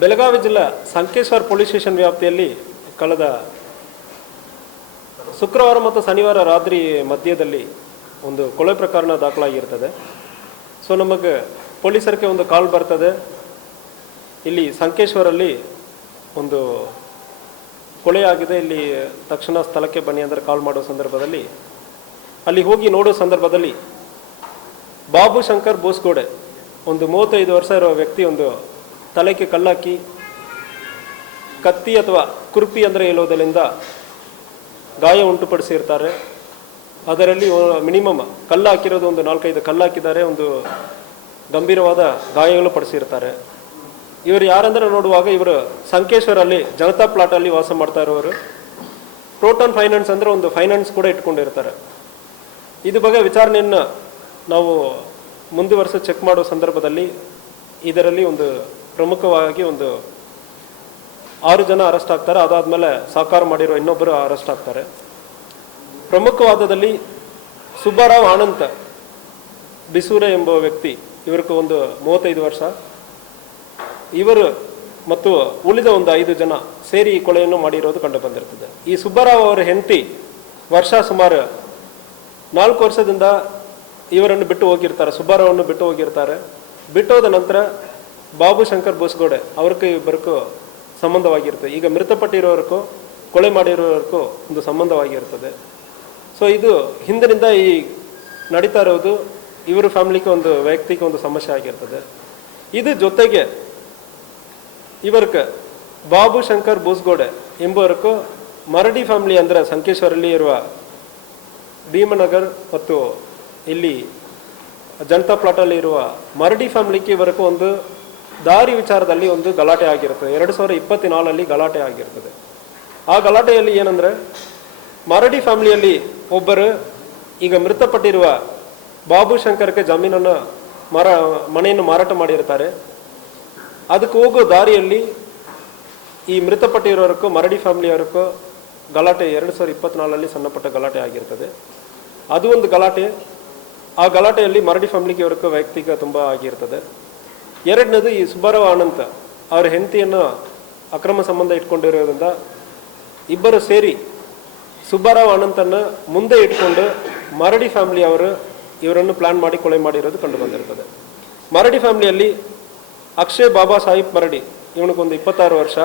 ಬೆಳಗಾವಿ ಜಿಲ್ಲಾ Sankeshwar police station ವ್ಯಾಪ್ತಿಯಲ್ಲಿ ಕಳೆದ ಶುಕ್ರವಾರ ಮತ್ತು ಶನಿವಾರ ರಾತ್ರಿ ಮಧ್ಯದಲ್ಲಿ ಒಂದು ಕೊಲೆ ಪ್ರಕರಣ ದಾಖಲಾಗಿರ್ತದೆ. ಸೊ ನಮಗೆ ಪೊಲೀಸರಿಗೆ ಒಂದು ಕಾಲ್ ಬರ್ತದೆ, ಇಲ್ಲಿ ಸಂಕೇಶ್ವರಲ್ಲಿ ಒಂದು ಕೊಲೆ ಆಗಿದೆ, ಇಲ್ಲಿ ತಕ್ಷಣ ಸ್ಥಳಕ್ಕೆ ಬನ್ನಿ ಅಂದರೆ ಕಾಲ್ ಮಾಡೋ ಸಂದರ್ಭದಲ್ಲಿ ಅಲ್ಲಿ ಹೋಗಿ ನೋಡೋ ಸಂದರ್ಭದಲ್ಲಿ ಬಾಬು ಶಂಕರ್ ಬೋಸ್ಗೋಡೆ ಒಂದು 35 ವರ್ಷ ಇರೋ ವ್ಯಕ್ತಿ ಒಂದು ತಲೆಗೆ ಕಲ್ಲಾಕಿ ಕತ್ತಿ ಅಥವಾ ಕುರ್ಪಿ ಅಂದರೆ ಹೇಳೋದರಿಂದ ಗಾಯ ಉಂಟುಪಡಿಸಿರ್ತಾರೆ. ಅದರಲ್ಲಿ ಮಿನಿಮಮ್ ಕಲ್ಲು ಹಾಕಿರೋದು ಒಂದು 4-5 ಕಲ್ಲು ಹಾಕಿದ್ದಾರೆ, ಒಂದು ಗಂಭೀರವಾದ ಗಾಯಗಳು ಪಡಿಸಿರ್ತಾರೆ. ಇವರು ಯಾರಂದ್ರೆ ನೋಡುವಾಗ ಇವರು ಸಂಕೇಶ್ವರಲ್ಲಿ ಜನತಾ ಪ್ಲಾಟಲ್ಲಿ ವಾಸ ಮಾಡ್ತಾ ಇರೋರು. ಪ್ರೋಟಾನ್ ಫೈನಾನ್ಸ್ ಅಂದರೆ ಒಂದು ಫೈನಾನ್ಸ್ ಕೂಡ ಇಟ್ಕೊಂಡಿರ್ತಾರೆ. ಇದು ಬಗ್ಗೆ ವಿಚಾರಣೆಯನ್ನು ನಾವು ಮುಂದುವರೆಸಿ ಚೆಕ್ ಮಾಡೋ ಸಂದರ್ಭದಲ್ಲಿ ಇದರಲ್ಲಿ ಒಂದು ಪ್ರಮುಖವಾಗಿ ಒಂದು 6 ಜನ ಅರೆಸ್ಟ್ ಆಗ್ತಾರೆ. ಅದಾದಮೇಲೆ ಸಾಕಾರ ಮಾಡಿರೋ ಇನ್ನೊಬ್ಬರು ಅರೆಸ್ಟ್ ಆಗ್ತಾರೆ. ಪ್ರಮುಖವಾದದಲ್ಲಿ ಸುಬ್ಬಾರಾವ್ ಆನಂತ್ ಬಿಸೂರೆ ಎಂಬ ವ್ಯಕ್ತಿ, ಇವರಿಗೆ ಒಂದು 35 ವರ್ಷ. ಇವರು ಮತ್ತು ಉಳಿದ ಒಂದು 5 ಜನ ಸೇರಿ ಈ ಕೊಲೆಯನ್ನು ಮಾಡಿರೋದು ಕಂಡು ಬಂದಿರ್ತದೆ. ಈ ಸುಬ್ಬಾರಾವ್ ಅವರ ಹೆಂಡತಿ ವರ್ಷ ಸುಮಾರು 4 ವರ್ಷದಿಂದ ಇವರನ್ನು ಬಿಟ್ಟು ಹೋಗಿರ್ತಾರೆ, ಸುಬ್ಬಾರಾವನ್ನು ಬಿಟ್ಟು ಹೋಗಿರ್ತಾರೆ. ಬಿಟ್ಟೋದ ನಂತರ ಬಾಬು ಶಂಕರ್ ಬೋಸ್ಗೋಡೆ ಅವ್ರಿಗೆ ಇಬ್ಬರಿಗೂ ಸಂಬಂಧವಾಗಿರ್ತದೆ. ಈಗ ಮೃತಪಟ್ಟಿರೋರ್ಗೂ ಕೊಲೆ ಮಾಡಿರೋರ್ಗೂ ಒಂದು ಸಂಬಂಧವಾಗಿರ್ತದೆ. ಸೊ ಇದು ಹಿಂದಿನಿಂದ ಈ ನಡೀತಾ ಇರೋದು ಇವರ ಫ್ಯಾಮಿಲಿಗೆ ಒಂದು ವ್ಯಕ್ತಿಗೆ ಒಂದು ಸಮಸ್ಯೆ ಆಗಿರ್ತದೆ. ಇದು ಜೊತೆಗೆ ಇವರಿಗೆ ಬಾಬು ಶಂಕರ್ ಬೋಸ್ಗೋಡೆ ಎಂಬುವರ್ಗೂ ಮರಡಿ ಫ್ಯಾಮಿಲಿ ಅಂದರೆ ಸಂಕೇಶ್ವರಲ್ಲಿ ಇರುವ ಭೀಮನಗರ್ ಮತ್ತು ಇಲ್ಲಿ ಜನತಾ ಪ್ಲಾಟಲ್ಲಿ ಇರುವ ಮರಡಿ ಫ್ಯಾಮಿಲಿಗೆ ಇವರೆಗೂ ಒಂದು ದಾರಿ ವಿಚಾರದಲ್ಲಿ ಒಂದು ಗಲಾಟೆ ಆಗಿರ್ತದೆ. 2024 ಗಲಾಟೆ ಆಗಿರ್ತದೆ. ಆ ಗಲಾಟೆಯಲ್ಲಿ ಏನಂದರೆ ಮರಡಿ ಫ್ಯಾಮಿಲಿಯಲ್ಲಿ ಒಬ್ಬರು ಈಗ ಮೃತಪಟ್ಟಿರುವ ಬಾಬು ಶಂಕರ್ಗೆ ಜಮೀನನ್ನು ಮನೆಯನ್ನು ಮಾರಾಟ ಮಾಡಿರ್ತಾರೆ. ಅದಕ್ಕೆ ಹೋಗೋ ದಾರಿಯಲ್ಲಿ ಈ ಮೃತಪಟ್ಟಿರೋರ್ಗೂ ಮರಡಿ ಫ್ಯಾಮಿಲಿಯವರಿಗೂ ಗಲಾಟೆ 2024 ಸಣ್ಣಪಟ್ಟ ಗಲಾಟೆ ಆಗಿರ್ತದೆ. ಅದು ಒಂದು ಗಲಾಟೆ. ಆ ಗಲಾಟೆಯಲ್ಲಿ ಮರಡಿ ಫ್ಯಾಮಿಲಿಗೆ ಇವರಿಗೂ ವ್ಯಕ್ತಿಗೆ ತುಂಬ ಆಗಿರ್ತದೆ. ಎರಡನೇದು ಈ ಸುಬ್ಬಾರಾವ್ ಆನಂತ್ ಅವರ ಹೆಂಡತಿಯನ್ನು ಅಕ್ರಮ ಸಂಬಂಧ ಇಟ್ಕೊಂಡಿರೋದ್ರಿಂದ ಇಬ್ಬರು ಸೇರಿ ಸುಬ್ಬಾರಾವ್ ಆನಂತನ್ನು ಮುಂದೆ ಇಟ್ಕೊಂಡು ಮರಡಿ ಫ್ಯಾಮಿಲಿ ಅವರು ಇವರನ್ನು ಪ್ಲಾನ್ ಮಾಡಿ ಕೊಲೆ ಮಾಡಿರೋದು ಕಂಡು ಬಂದಿರ್ತದೆ. ಮರಡಿ ಫ್ಯಾಮಿಲಿಯಲ್ಲಿ ಅಕ್ಷಯ್ ಬಾಬಾ ಸಾಹಿಬ್ ಮರಡಿ ಇವನಿಗೊಂದು 26 ವರ್ಷ,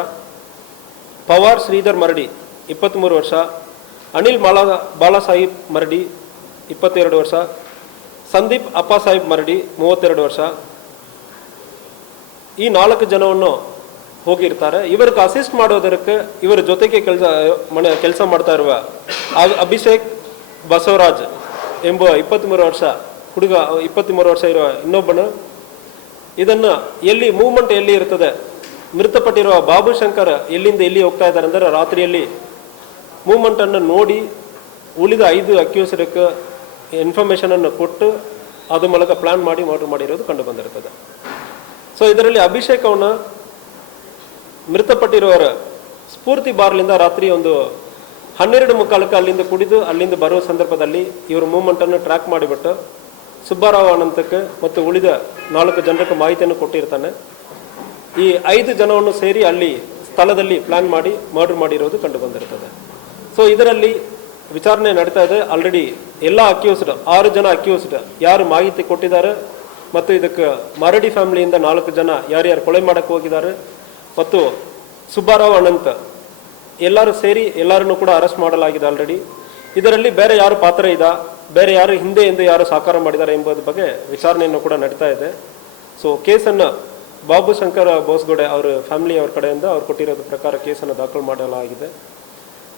ಪವಾರ್ ಶ್ರೀಧರ್ ಮರಡಿ 23 ವರ್ಷ, ಅನಿಲ್ ಬಾಲಾ ಸಾಹಿಬ್ ಮರಡಿ 22 ವರ್ಷ, ಸಂದೀಪ್ ಅಪ್ಪ ಸಾಹಿಬ್ ಮರಡಿ 32 ವರ್ಷ. ಈ 4 ಜನವನ್ನು ಹೋಗಿರ್ತಾರೆ. ಇವರಿಗೆ ಅಸಿಸ್ಟ್ ಮಾಡೋದಕ್ಕೆ ಇವರ ಜೊತೆಗೆ ಕೆಲಸ ಮಾಡ್ತಾ ಇರುವ ಅಭಿಷೇಕ್ ಬಸವರಾಜ್ ಎಂಬ 23 ವರ್ಷ ಹುಡುಗ, 23 ವರ್ಷ ಇರುವ ಇನ್ನೊಬ್ಬನು ಇದನ್ನು ಎಲ್ಲಿ ಮೂವ್ಮೆಂಟ್ ಎಲ್ಲಿ ಇರ್ತದೆ, ಮೃತಪಟ್ಟಿರುವ ಬಾಬು ಶಂಕರ್ ಎಲ್ಲಿಂದ ಎಲ್ಲಿ ಹೋಗ್ತಾ ಇದ್ದಾರೆ ಅಂದರೆ ರಾತ್ರಿಯಲ್ಲಿ ಮೂವ್ಮೆಂಟನ್ನು ನೋಡಿ ಉಳಿದ 5 ಅಕ್ಯೂಸರಿಗೆ ಇನ್ಫಾರ್ಮೇಷನನ್ನು ಕೊಟ್ಟು ಅದು ಮೂಲಕ ಪ್ಲಾನ್ ಮಾಡಿ ಮರ್ಡರ್ ಮಾಡಿರೋದು ಕಂಡು ಬಂದಿರ್ತದೆ. ಸೊ ಇದರಲ್ಲಿ ಅಭಿಷೇಕ್ ಅವನ ಮೃತಪಟ್ಟಿರುವವರ ಸ್ಫೂರ್ತಿ ಬಾರ್ಲಿಂದ ರಾತ್ರಿ ಒಂದು 12:45 ಅಲ್ಲಿಂದ ಕುಡಿದು ಅಲ್ಲಿಂದ ಬರುವ ಸಂದರ್ಭದಲ್ಲಿ ಇವರು ಮೂವ್ಮೆಂಟನ್ನು ಟ್ರ್ಯಾಕ್ ಮಾಡಿಬಿಟ್ಟು ಸುಬ್ಬಾರಾವ್ ಆನಂತಕ್ಕೆ ಮತ್ತು ಉಳಿದ 4 ಜನರಿಗೆ ಮಾಹಿತಿಯನ್ನು ಕೊಟ್ಟಿರ್ತಾನೆ. ಈ 5 ಜನವನ್ನು ಸೇರಿ ಅಲ್ಲಿ ಸ್ಥಳದಲ್ಲಿ ಪ್ಲಾನ್ ಮಾಡಿ ಮರ್ಡರ್ ಮಾಡಿರೋದು ಕಂಡು ಬಂದಿರ್ತದೆ. ಸೊ ಇದರಲ್ಲಿ ವಿಚಾರಣೆ ನಡೀತಾ ಇದೆ. ಆಲ್ರೆಡಿ ಎಲ್ಲ ಅಕ್ಯೂಸ್ಡ್ 6 ಜನ ಅಕ್ಯೂಸ್ಡ್ ಯಾರು ಮಾಹಿತಿ ಕೊಟ್ಟಿದ್ದಾರೆ ಮತ್ತು ಇದಕ್ಕೆ ಮರಡಿ ಫ್ಯಾಮಿಲಿಯಿಂದ 4 ಜನ ಯಾರ್ಯಾರು ಕೊಲೆ ಮಾಡಕ್ಕೆ ಹೋಗಿದ್ದಾರೆ ಮತ್ತು ಸುಬ್ಬಾರಾವ್ ಅನಂತ್ ಎಲ್ಲರೂ ಸೇರಿ ಎಲ್ಲರನ್ನೂ ಕೂಡ ಅರೆಸ್ಟ್ ಮಾಡಲಾಗಿದೆ ಆಲ್ರೆಡಿ. ಇದರಲ್ಲಿ ಬೇರೆ ಯಾರು ಪಾತ್ರ ಇದೆ, ಬೇರೆ ಯಾರು ಹಿಂದೆಯಿಂದ ಯಾರು ಸಾಕಾರ ಮಾಡಿದ್ದಾರೆ ಎಂಬುದ್ರ ಬಗ್ಗೆ ವಿಚಾರಣೆಯನ್ನು ಕೂಡ ನಡೀತಾ ಇದೆ. ಸೊ ಕೇಸನ್ನು ಬಾಬು ಶಂಕರ್ ಬೋಸ್ಗೋಡೆ ಅವರ ಫ್ಯಾಮಿಲಿ ಅವ್ರ ಕಡೆಯಿಂದ ಅವ್ರು ಕೊಟ್ಟಿರೋದ್ರ ಪ್ರಕಾರ ಕೇಸನ್ನು ದಾಖಲು ಮಾಡಲಾಗಿದೆ.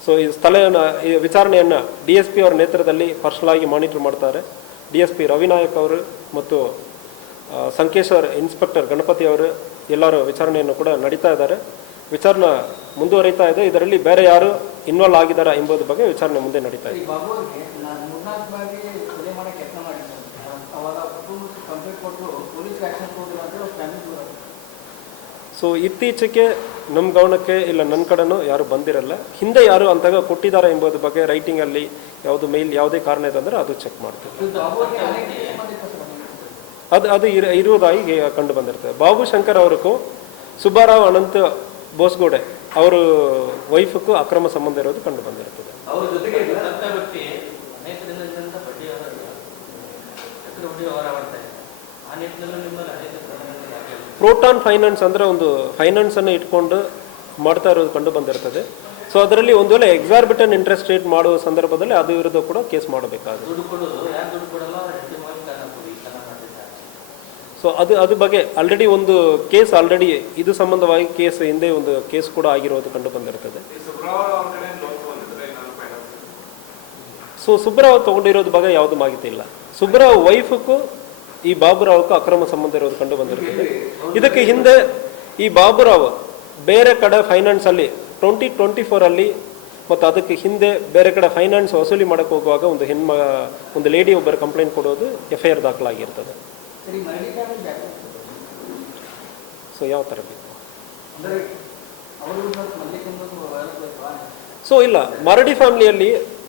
ಸೊ ಈ ಈ ವಿಚಾರಣೆಯನ್ನು DSP ಅವರ ನೇತೃತ್ವದಲ್ಲಿ ಪರ್ಸನಲ್ ಆಗಿ ಮಾನಿಟರ್ ಮಾಡ್ತಾರೆ. DSP ರವಿನಾಯಕ್ ಅವರು ಮತ್ತು ಸಂಕೇಶ್ವರ್ ಇನ್ಸ್ಪೆಕ್ಟರ್ ಗಣಪತಿ ಅವರು ಎಲ್ಲರೂ ವಿಚಾರಣೆಯನ್ನು ಕೂಡ ನಡೀತಾ ಇದ್ದಾರೆ. ವಿಚಾರಣೆ ಮುಂದುವರಿತಾ ಇದೆ. ಇದರಲ್ಲಿ ಬೇರೆ ಯಾರು ಇನ್ವಾಲ್ವ್ ಆಗಿದ್ದಾರೆ ಎಂಬುದ್ರ ಬಗ್ಗೆ ವಿಚಾರಣೆ ಮುಂದೆ ನಡೀತಾ ಇದೆ. ಸೊ ಇತ್ತೀಚೆಗೆ ನಮ್ಮ ಗಮನಕ್ಕೆ ಇಲ್ಲ, ನನ್ನ ಕಡೆನೂ ಯಾರು ಬಂದಿರಲ್ಲ. ಹಿಂದೆ ಯಾರು ಅಂತಾಗ ಕೊಟ್ಟಿದ್ದಾರೆ ಎಂಬುದ್ರ ಬಗ್ಗೆ ರೈಟಿಂಗಲ್ಲಿ ಯಾವುದು ಮೇಲ್ ಯಾವುದೇ ಕಾರಣ ಇದೆ ಅಂದರೆ ಅದು ಚೆಕ್ ಮಾಡ್ತೀವಿ. ಅದು ಇರುವುದಾಗಿ ಕಂಡು ಬಂದಿರ್ತದೆ. ಬಾಬು ಶಂಕರ್ ಅವ್ರಿಗೂ ಸುಬ್ಬಾರಾವ್ ಅನಂತ ಬೋಸ್ಗೋಡೆ ಅವರು ವೈಫ್ಗೂ ಅಕ್ರಮ ಸಂಬಂಧ ಇರೋದು ಕಂಡು ಬಂದಿರುತ್ತದೆ. ಅವ್ರ ಜೊತೆಗೆ ಇದ್ದಂಥ ವ್ಯಕ್ತಿ ಅನೇಕ ದಿನದಿಂದ ಬಡ್ಡಿ ವ್ಯವಹಾರ ಮಾಡ್ತಾರೆ. ಆ ನಿಟ್ಟಿನಲ್ಲಿ ನಿಮ್ಮಲ್ಲಿ ಅನೇಕ ಪ್ರಕರಣಗಳು ಪ್ರೋಟಾನ್ ಫೈನಾನ್ಸ್ ಅಂದರೆ ಒಂದು ಫೈನಾನ್ಸನ್ನು ಇಟ್ಕೊಂಡು ಮಾಡ್ತಾ ಇರೋದು ಕಂಡು ಬಂದಿರ್ತದೆ. ಸೊ ಅದರಲ್ಲಿ ಒಂದು ವೇಳೆ ಎಕ್ಸಾರ್ಬಿಟನ್ ಇಂಟ್ರೆಸ್ಟ್ ರೇಟ್ ಮಾಡುವ ಸಂದರ್ಭದಲ್ಲಿ ಅದು ವಿರುದ್ಧ ಕೂಡ ಕೇಸ್ ಮಾಡಬೇಕಾಗುತ್ತೆ. ದುಡ್ಡು ಕೊಡೋದು ಯಾರು ದುಡ್ಡು ಕೊಡಲ್ಲ ರೆಡ್ಡಿ ಮಾಡಿ ಕಾರಣಕ್ಕೋಗಿ ಈ ಥರ ಮಾಡಿದ್ದಾರೆ. ಸೊ ಅದು ಬಗ್ಗೆ ಆಲ್ರೆಡಿ ಒಂದು ಕೇಸ್ ಆಲ್ರೆಡಿ ಇದು ಸಂಬಂಧವಾಗಿ ಕೇಸ್ ಹಿಂದೆ ಒಂದು ಕೇಸ್ ಕೂಡ ಆಗಿರೋದು ಕಂಡು ಬಂದಿರ್ತದೆ. ಸೊ ಸುಬ್ರಾವ್ ತಗೊಂಡಿರೋದು ಬಗ್ಗೆ ಯಾವುದು ಮಾಹಿತಿ ಇಲ್ಲ. ಸುಬ್ರಾವ್ ವೈಫ್ಗೂ ಈ ಬಾಬುರಾವ್ಗೂ ಅಕ್ರಮ ಸಂಬಂಧ ಇರೋದು ಕಂಡು ಬಂದಿರ್ತದೆ. ಇದಕ್ಕೆ ಹಿಂದೆ ಈ ಬಾಬುರಾವ್ ಬೇರೆ ಕಡೆ ಫೈನಾನ್ಸಲ್ಲಿ 2024 ಮತ್ತು ಅದಕ್ಕೆ ಹಿಂದೆ ಬೇರೆ ಕಡೆ ಫೈನಾನ್ಸ್ ವಸೂಲಿ ಮಾಡೋಕ್ಕೆ ಹೋಗುವಾಗ ಒಂದು ಲೇಡಿ ಒಬ್ಬರು ಕಂಪ್ಲೇಂಟ್ ಕೊಡೋದು FIR ದಾಖಲಾಗಿರ್ತದೆ. ಸೊ ಯಾವ ಥರ ಬೇಕು? ಸೊ ಇಲ್ಲ, ಮರಡಿ ಫ್ಯಾಮಿಲಿಯಲ್ಲಿ